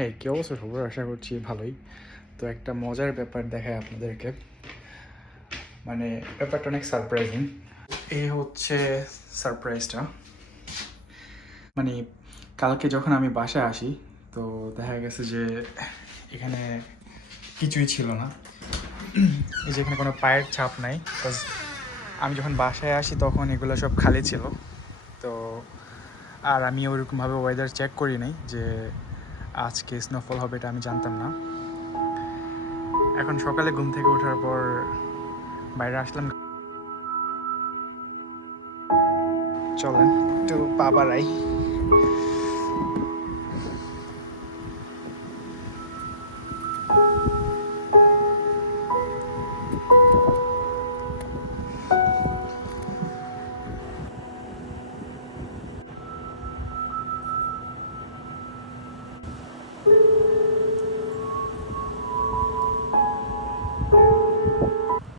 হ্যাঁ, কি অবস্থা সবার? আশা করছি ভালোই। তো একটা মজার ব্যাপার দেখাই আপনাদেরকে। মানে ব্যাপারটা অনেক সারপ্রাইজিং। এই হচ্ছে সারপ্রাইজটা। মানে কালকে যখন আমি বাসায় আসি, তো দেখা গেছে যে এখানে কিছুই ছিল না। এই যে এখানে কোনো পায়ের ছাপ নাই। বিকজ আমি যখন বাসায় আসি তখন এগুলো সব খালি ছিল। তো আর আমি ওইরকমভাবে ওয়েদার চেক করি নাই যে আজকে স্নোফল হবে, এটা আমি জানতাম না। এখন সকালে ঘুম থেকে ওঠার পর বাইরে আসলাম। চলেন একটু পা বাড়াই।